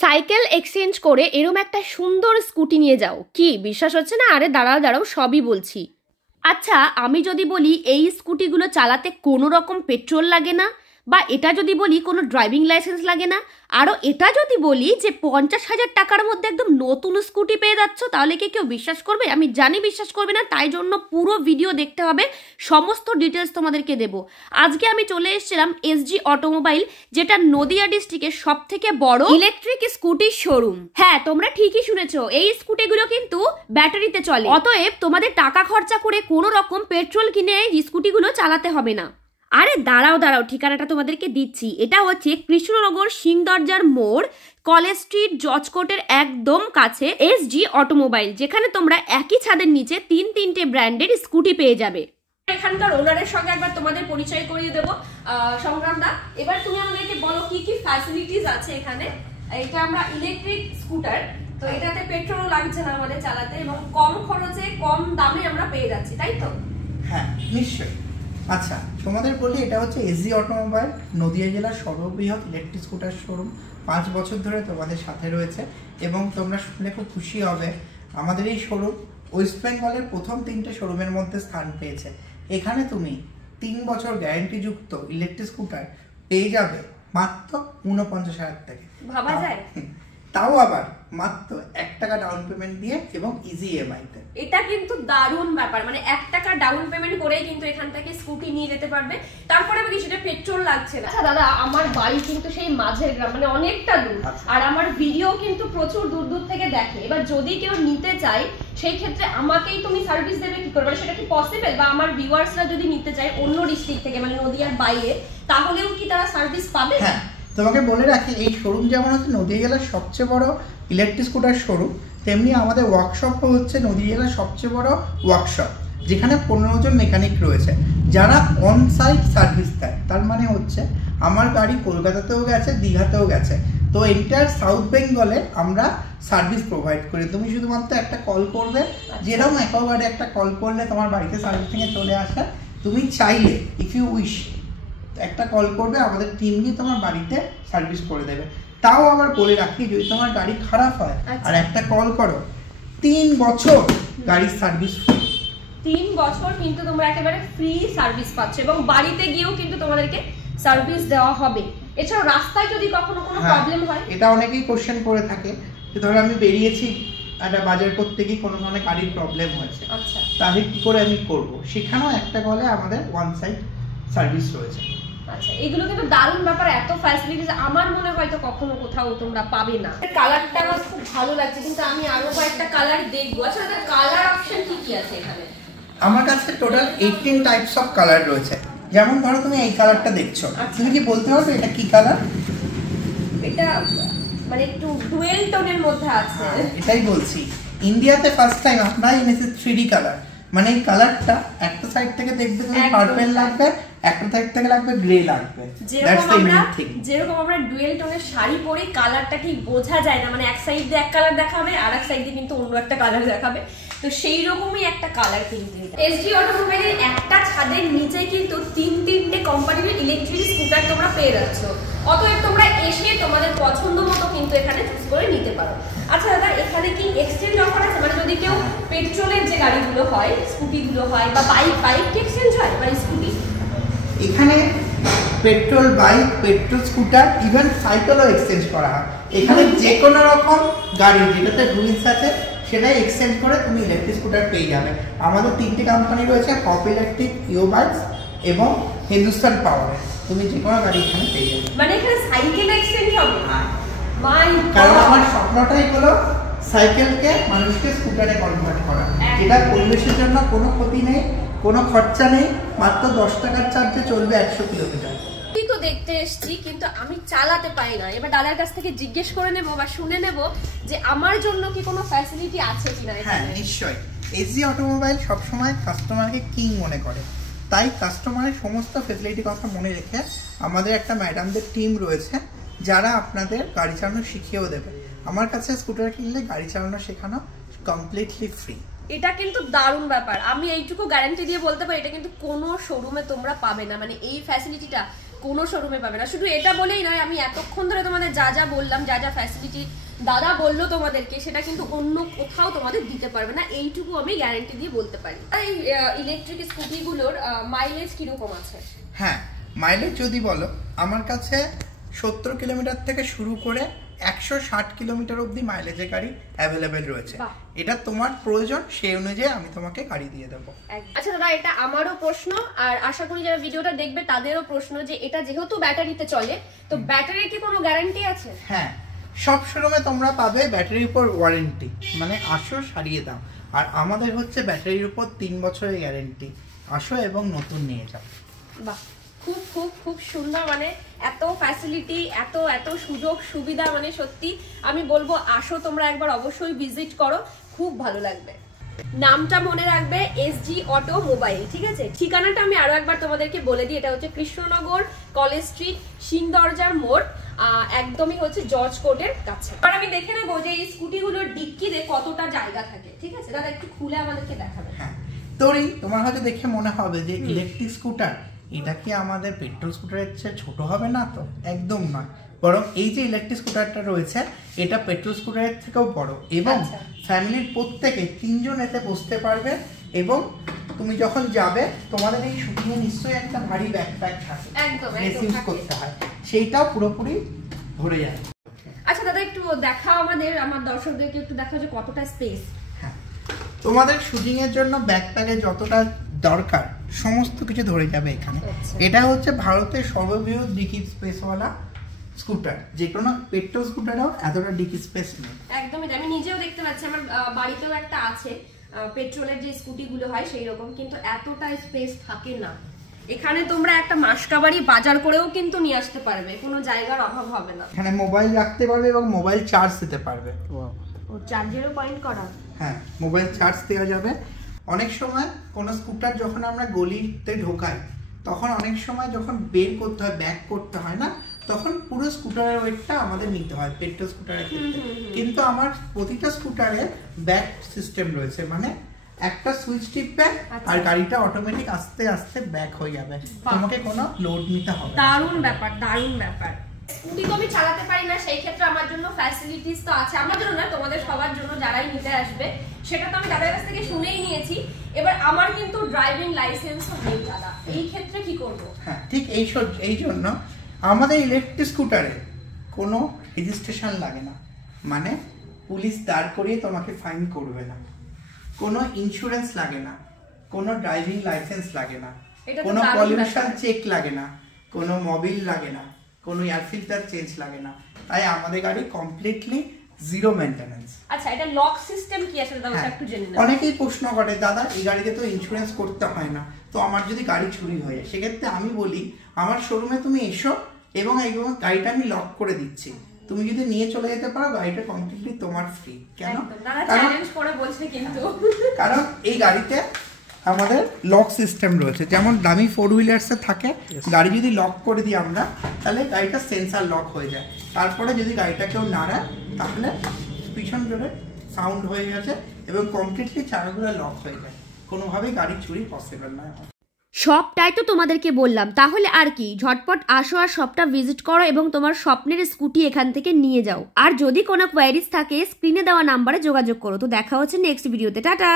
Cycle exchange করে এরম একটা সুন্দর স্কুটি নিয়ে যাও, কি বিশ্বাস হচ্ছে না? আরে দাঁড়াও দাঁড়াও, সবই বলছি। আচ্ছা, আমি যদি বলি এই স্কুটিগুলো চালাতে কোনো রকম পেট্রোল লাগে না, বা এটা যদি বলি কোনো ড্রাইভিং লাইসেন্স লাগে না, আরও এটা যদি বলি যে 50,000 টাকার মধ্যে একদম নতুন স্কুটি পেয়ে যাচ্ছ, তাহলে কি কেউ বিশ্বাস করবে? আমি জানি বিশ্বাস করবে না, তাই জন্য পুরো ভিডিও দেখতে হবে, সমস্ত ডিটেলস তোমাদেরকে দেব। আজকে আমি চলে এসেছিলাম এসজি অটোমোবাইল, যেটা নদিয়া ডিস্ট্রিক্টের সব থেকে বড় ইলেকট্রিক স্কুটির শোরুম। হ্যাঁ, তোমরা ঠিকই শুনেছো, এই স্কুটিগুলো কিন্তু ব্যাটারিতে চলে, অতএব তোমাদের টাকা খরচা করে কোনো রকম পেট্রোল কিনে এই স্কুটিগুলো চালাতে হবে না। আরে দাঁড়াও দাঁড়াও, ঠিকানাটা তোমাদেরকে দিচ্ছি। এটা হচ্ছে কৃষ্ণনগর সিংদরজার মোড়, কলেজ স্ট্রিট, জজকোর্টের একদম কাছে এসজি অটোমোবাইল, যেখানে তোমরা একই ছাদের নিচে তিনটে ব্র্যান্ডের স্কুটি পেয়ে যাবে। এখানকার ওনারের সঙ্গে একবার তোমাদের পরিচয় করিয়ে দেবো। সংগ্রাম দা, এবার তুমি আমাদেরকে বলো কি কি ফ্যাসিলিটিস আছে এখানে। এটা আমরা ইলেকট্রিক স্কুটার, তো এটাতে পেট্রোল লাগছে না আমাদের চালাতে, এবং কম খরচে কম দামে আমরা পেয়ে যাচ্ছি, তাই তো? হ্যাঁ, নিশ্চয়ই। আচ্ছা, তোমাদের বলি, এটা হচ্ছে এসজি অটোমোবাইল, নদিয়া জেলার সর্ববৃহৎ ইলেকট্রিক স্কুটার শোরুম। 5 বছর ধরে তোমাদের সাথে রয়েছে, এবং তোমরা শুনলে খুব খুশি হবে, আমাদের এই শোরুম ওয়েস্ট বেঙ্গলের প্রথম 3টে শোরুমের মধ্যে স্থান পেয়েছে। এখানে তুমি 3 বছর গ্যারান্টিযুক্ত ইলেকট্রিক স্কুটার পেয়ে যাবে মাত্র 49,000 থেকে। ভাবা যায়? তাও আবার মাত্র 1 টাকা ডাউন পেমেন্ট দিয়ে এবং ইজি ইএমআই তে। এটা কিন্তু দারুণ ব্যাপার, মানে 1 টাকা ডাউন পেমেন্ট করেই কিন্তু এখান থেকে স্কুটি নিয়ে যেতে পারবে। তারপরে আমি কিছুটা পেট্রোল লাগছে না। আচ্ছা দাদা, আমার বাড়ি কিন্তু সেই মাঝের গ্রাম, মানে অনেকটা দূর, আর আমার ভিডিও কিন্তু প্রচুর দূর দূর থেকে দেখে। এবার যদি কেউ নিতে চায়, সেই ক্ষেত্রে আমাকেই তুমি সার্ভিস দেবে কি করে? সেটা কি পসিবল? বা আমার ভিউয়ার্সরা যদি নিতে চায় অন্য ডিস্ট্রিক্ট থেকে, মানে নদিয়ার বাইরে, তাহলেও কি তারা সার্ভিস পাবে? হ্যাঁ, তোমাকে বলে রাখি, এই শোরুম যেমন হচ্ছে নদিয়া জেলার সবচেয়ে বড় ইলেকট্রিক স্কুটার শোরুম, তেমনি আমাদের ওয়ার্কশপও হচ্ছে নদিয়া জেলার সবচেয়ে বড় ওয়ার্কশপ, যেখানে 15 জন মেকানিক রয়েছে যারা অন সাইট সার্ভিস দেয়। তার মানে হচ্ছে আমার গাড়ি কলকাতাতেও গেছে, দীঘাতেও গেছে, তো এন্টায়ার সাউথ বেঙ্গলে আমরা সার্ভিস প্রোভাইড করি। তুমি শুধুমাত্র একটা কল করবে, যেরকম একবারে একটা কল করলে তোমার বাড়িতে সার্ভিসিং এ চলে আসে। তুমি চাইলে, ইফ ইউ উইশ, একটা কল করবে, আমাদের টিম গিয়ে তোমার বাড়িতে সার্ভিস করে দেবে। তাও আবার বলে রাখি, যদি তোমার গাড়ি খারাপ হয় আর একটা কল করো, 3 বছর গাড়ির সার্ভিস ফ্রি। 3 বছর কিন্তু তোমরা একেবারে ফ্রি সার্ভিস পাচ্ছ, এবং বাড়িতে গিয়েও কিন্তু তোমাদেরকে সার্ভিস দেওয়া হবে। এছাড়াও রাস্তায় যদি কখনো কোনো প্রবলেম হয়, এটা অনেকেই কোশ্চেন করে থাকে যে ধরো আমি বেরিয়েছি একটা বাজার করতে গিয়ে কোনো ধরনের গাড়ির প্রবলেম হয়েছে, আচ্ছা তাহলে কি করে আমি করব, সেখানেও একটা কলে আমাদের ওয়ান সাইড সার্ভিস রয়েছে। আচ্ছা, এগুলো কিন্তু দারুণ ব্যাপার, এত ফ্যাসিলিটিস আমার মনে হয় তো কখনো কোথাও তোমরা পাবে না। কালারটা আমার খুব ভালো লাগছে, কিন্তু আমি আরো কয়েকটা কালার দেখবো। আচ্ছা, এটা কালার অপশন কি কি আছে এখানে? আমার কাছে টোটাল 18 টাইপস অফ কালার রয়েছে। যেমন ধরো তুমি এই কালারটা দেখছো, তুমি কি বলতে পারবে এটা কি কালার? এটা মানে একটু ডুয়েল টোনের মধ্যে আছে। এটাই বলছি, ইন্ডিয়াতে ফার্স্ট টাইম আমরা এনেছি 3D কালার। মানে এই কালারটা একটা সাইড থেকে দেখবে তুমি পার্পল লাগবে, একটা সাইড থেকে লাগবে গ্রে লাগবে। যেরকম আমরা ডুয়েল টোনের শাড়ি পরে কালারটা ঠিক বোঝা যায় না, মানে এক সাইড দিয়ে এক কালার দেখাবে আর এক সাইড দিয়ে কিন্তু অন্য একটা কালার দেখাবে, তো সেই রকমই একটা কালার কিন্তু এসজি অটোমোবাইলের একটা ছাদের নিচে কিন্তু 3টে কোম্পানির ইলেকট্রিক স্কুটার তোমরা পেয়ে যাচ্ছ। অতএব তোমরা এসে তোমাদের পছন্দ মতো কিন্তু এখানে চুজ করে নিতে পারো। আচ্ছা দাদা, এখানে কি এক্সচেঞ্জ অফার আছে? মানে যদি কেউ পেট্রোলের যে গাড়িগুলো হয়, স্কুটিগুলো হয়, বা বাইক এক্সচেঞ্জ হয়, মানে স্কুটি, এখানে petrol bike, petrol scooter, even সাইকেলও এক্সচেঞ্জ করা হয়। এখানে যে কোনো রকম গাড়ি যেটাতে রুলস আছে সেটাই এক্সচেঞ্জ করে তুমি ইলেকট্রিক স্কুটার পেয়ে যাবে। আমাদের 3টে কোম্পানি রয়েছে, পপ ইলেকট্রিক, ইও বাইকস এবং হিন্দুস্তান পাওয়ার। তুমি যে কোনো গাড়ি এখানে পেয়ে যাবে। মানে এখানে সাইকেল এক্সচেঞ্জ হবে? কারণ আমার স্বপ্নটাই হলো সাইকেলকে মানুষকে স্কুটারে কনভার্ট করা। এটা পরিবেশের জন্য কোনো ক্ষতি নেই, কোনো খরচা নেই, মাত্র 10 টাকার চার্জে চলবে 100 কিলোমিটার। তো দেখতে এসেছি, কিন্তু আমি চালাতে পারি না। এবার দাদার কাছ থেকে জিজ্ঞেস করে নেব বা শুনে নেব যে আমার জন্য কি কোনো ফ্যাসিলিটি আছে কিনা। হ্যাঁ, নিশ্চয়ই। এসজি অটোমোবাইল সবসময় কাস্টমারকে কিং মনে করে, তাই কাস্টমারের সমস্ত ফ্যাসিলিটি কথা মনে রেখে আমাদের একটা ম্যাডামদের টিম রয়েছে যারা আপনাদের গাড়ি চালানো শিখিয়েও দেবে। আমার কাছে স্কুটার কিনলে গাড়ি চালানো শেখানো কমপ্লিটলি ফ্রি। এটা কিন্তু দারুণ ব্যাপার, আমি এইটুকু গ্যারান্টি দিয়ে বলতে পারি এটা কিন্তু কোনো শোরুমে তোমরা পাবে না। মানে এই ফ্যাসিলিটিটা কোনো শোরুমে পাবে না। শুধু এটা বলেই নয়, আমি এতক্ষণ ধরে তোমাদের যা যা বললাম, যা যা ফ্যাসিলিটি দাদা বললো তোমাদেরকে, সেটা কিন্তু অন্য কোথাও তোমাদের দিতে পারবে না, এইটুকু আমি গ্যারান্টি দিয়ে বলতে পারি। এই ইলেকট্রিক স্কুটিগুলোর মাইলেজ কিরকম আছে? হ্যাঁ, মাইলেজ যদি বলো, আমার কাছে 70 কিলোমিটার থেকে শুরু করে 160 কিলোমিটার অবধি মাইলেজের গাড়ি অ্যাভেলেবেল রয়েছে। এটা তোমার প্রয়োজন, সেই অনুযায়ী আমি তোমাকে গাড়ি দিয়ে দেবো। আচ্ছা দাদা, এটা আমারও প্রশ্ন, আর আশা করি যারা ভিডিওটা দেখবে তাদেরও প্রশ্ন, যে এটা যেহেতু ব্যাটারিতে চলে, তো ব্যাটারির কি কোনো গ্যারান্টি আছে? হ্যাঁ, সব শোরুমে তোমরা পাবে ব্যাটারির উপর ওয়ারেন্টি, মানে আসো সারিয়ে দাও। আর আমাদের হচ্ছে ব্যাটারির উপর 3 বছরের গ্যারেন্টি, আসো এবং নতুন নিয়ে যাও। বাহ, খুব খুব খুব সুন্দর, মানে এত ফ্যাসিলিটি, এত এত সুযোগ সুবিধা, মানে সত্যি আমি বলবো আসো তোমরা একবার অবশ্যই ভিজিট করো, খুব ভালো লাগবে। নামটা মনে রাখবে, SG অটো মোবাইল, ঠিক আছে? ঠিকানাটা আমি আরো একবার তোমাদেরকে বলে দিই, এটা হচ্ছে কৃষ্ণনগর কলেজ স্ট্রিট, সিংদরজার মোড়, একদমই হচ্ছে জর্জ কোর্টের কাছে। এবার আমি দেখে নেবো যে এই স্কুটিগুলোর ডিক্কিতে কতটা জায়গা থাকে, ঠিক আছে? দাদা একটু খুলে আমাদেরকে দেখাবে। হ্যাঁ, তোরই তোমার হয়তো দেখে মনে হবে যে ইলেকট্রিক স্কুটার এটা কি আমাদের পেট্রোল স্কুটারের চেয়ে ছোট হবে না, তো একদম নয়। বরং এই যে ইলেকট্রিক স্কুটারটা রয়েছে, এটা পেট্রোল স্কুটারের থেকেও বড়, এবং ফ্যামিলির প্রত্যেকে 3 জন এতে বসতে পারবে। এবং তুমি যখন যাবে, তোমাদের এই শুটিংয়ে নিশ্চয়ই একটা ভারী ব্যাকপ্যাক থাকে, একদম ইউজ করতে হয়, সেইটাও পুরোপুরি ধরে যায়। আচ্ছা দাদা, একটু দেখাও আমার দর্শকদেরকে একটু দেখাও যে কতটা স্পেস। হ্যাঁ, তোমাদের শুটিং এর জন্য ব্যাকপ্যাকে যতটা দরকার সমস্ত কিছু ধরে যাবে এখানে। এটা হচ্ছে ভারতের সর্ববৃহৎ ডিকি স্পেসওয়ালা স্কুটার, যে কোনো পেট্রোল স্কুটারেও এতটা ডিকি স্পেস নেই। একদমই, আমি নিজেও দেখতে পাচ্ছি, আমার বাড়িতেও একটা আছে পেট্রোলের যে স্কুটিগুলো হয় সেই রকম, কিন্তু এতটা স্পেস থাকে না। এখানে তোমরা একটা মাসকাবাড়ি বাজার করেও কিন্তু নিয়ে আসতে পারবে, কোনো জায়গার অভাব হবে না। এখানে মোবাইল রাখতে পারবে এবং মোবাইল চার্জ দিতে পারবে। ও চার্জেরও পয়েন্ট করা? হ্যাঁ, মোবাইল চার্জ দেওয়া যাবে। অনেক সময় কোনো স্কুটার যখন আমরা গলিতে ঢোকাই, তখন অনেক সময় যখন বের করতে হয়, ব্যাক করতে হয় না, তখন পুরো স্কুটারের ওয়েটটা আমাদের নিতে হয় পেট্রোল স্কুটারের ক্ষেত্রে। কিন্তু আমার প্রতিটা স্কুটারে ব্যাক সিস্টেম রয়েছে, মানে একটা সুইচ টিপবে আর গাড়িটা অটোমেটিক আস্তে আস্তে ব্যাক হয়ে যাবে, তোমাকে কোনো লোড নিতে হবে। দারুণ ব্যাপার, দারুণ ব্যাপার। স্কুটি তো আমি চালাতে পারি না, সেই ক্ষেত্রে আমার জন্য ফ্যাসিলিটিস তো আছে, আমার জন্য না, তোমাদের সবার জন্য যারাই নিতে আসবে, সেটা তো আমি দাদার কাছ থেকে শুনেই নিয়েছি। এবার আমার কিন্তু ড্রাইভিং লাইসেন্সও নেই দাদা, এই ক্ষেত্রে কি করব? হ্যাঁ, ঠিক এই জন্য আমাদের ইলেকট্রিক স্কুটারে কোনো রেজিস্ট্রেশন লাগে না, মানে পুলিশ দাঁড় করিয়ে তোমাকে ফাইন করবে না, কোনো ইন্স্যুরেন্স লাগে না, কোনো ড্রাইভিং লাইসেন্স লাগে না, কোনো পলিউশন চেক লাগে না, কোনো মোবিল লাগে না, কোনো এয়ার ফিল্টার চেঞ্জ লাগে না। তাই আমাদের গাড়ি কমপ্লিটলি জিরো মেইনটেনেন্স। আচ্ছা, এটা লক সিস্টেম কি আছে দাদা, একটু জেনে নাও। অনেকেই প্রশ্ন করে, দাদা এই গাড়িতে তো ইন্স্যুরেন্স করতে হয় না, তো আমার যদি গাড়ি চুরি হয়ে যায়, সেক্ষেত্রে আমি বলি আমার শোরুমে তুমি এসো এবং গাড়িটা আমি লক করে দিচ্ছি, তুমি যদি নিয়ে চলে যেতে পারো, গাড়িটা কমপ্লিটলি তোমার ফ্রি। কেন? কারণ এই গাড়িতে আমাদের লক সিস্টেম রয়েছে, যেমন দামি 4 হুইলার্সে থাকে, গাড়ি যদি লক করে দিই আমরা, তাহলে গাড়িটা সেন্সার লক হয়ে যায়, তারপরে যদি গাড়িটা কেউ নাড়ায় তাহলে পিছন জোরে সাউন্ড হয়ে গেছে এবং কমপ্লিটলি চাকাগুলো লক হয়ে যায়, কোনোভাবেই গাড়ি চুরি পসিবল নয়। সবটাই তো তোমাদেরকে বললাম, তাহলে আর কি, ঝটপট আসো আর সবটা ভিজিট করো এবং তোমার স্বপ্নের স্কুটি এখান থেকে নিয়ে যাও। আর যদি কোনো কোয়ারিজ থাকে, স্ক্রিনে দেওয়া নাম্বারে যোগাযোগ করো। তো দেখা হচ্ছে নেক্সট ভিডিওতে, টাটা।